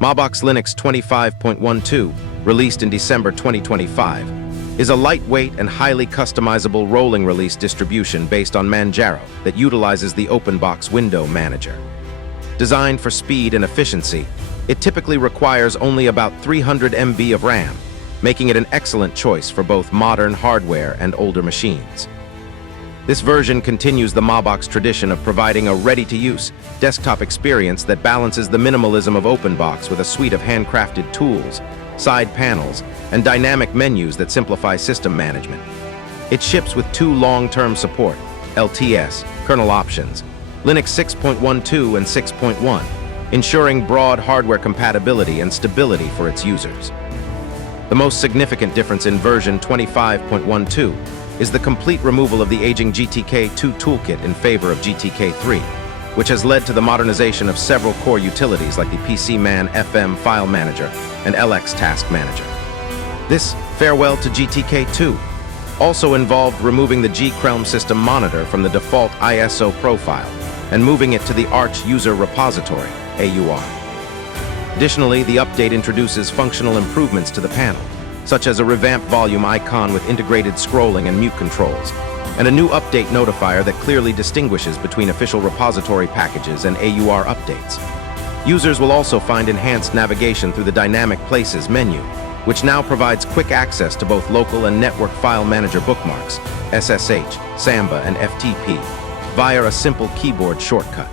Mabox Linux 25.12, released in December 2025, is a lightweight and highly customizable rolling release distribution based on Manjaro that utilizes the Openbox window manager. Designed for speed and efficiency, it typically requires only about 300 MB of RAM, making it an excellent choice for both modern hardware and older machines. This version continues the Mabox tradition of providing a ready-to-use desktop experience that balances the minimalism of Openbox with a suite of handcrafted tools, side panels, and dynamic menus that simplify system management. It ships with 2 long-term support, LTS, kernel options, Linux 6.12 and 6.1, ensuring broad hardware compatibility and stability for its users. The most significant difference in version 25.12 is the complete removal of the aging GTK2 toolkit in favor of GTK3, which has led to the modernization of several core utilities like the PCMan FM File Manager and LX Task Manager. This farewell to GTK2 also involved removing the G-Chrome system monitor from the default ISO profile and moving it to the Arch User Repository, AUR. Additionally, the update introduces functional improvements to the panel, such as a revamped volume icon with integrated scrolling and mute controls, and a new update notifier that clearly distinguishes between official repository packages and AUR updates. Users will also find enhanced navigation through the Dynamic Places menu, which now provides quick access to both local and network file manager bookmarks, SSH, Samba, and FTP, via a simple keyboard shortcut.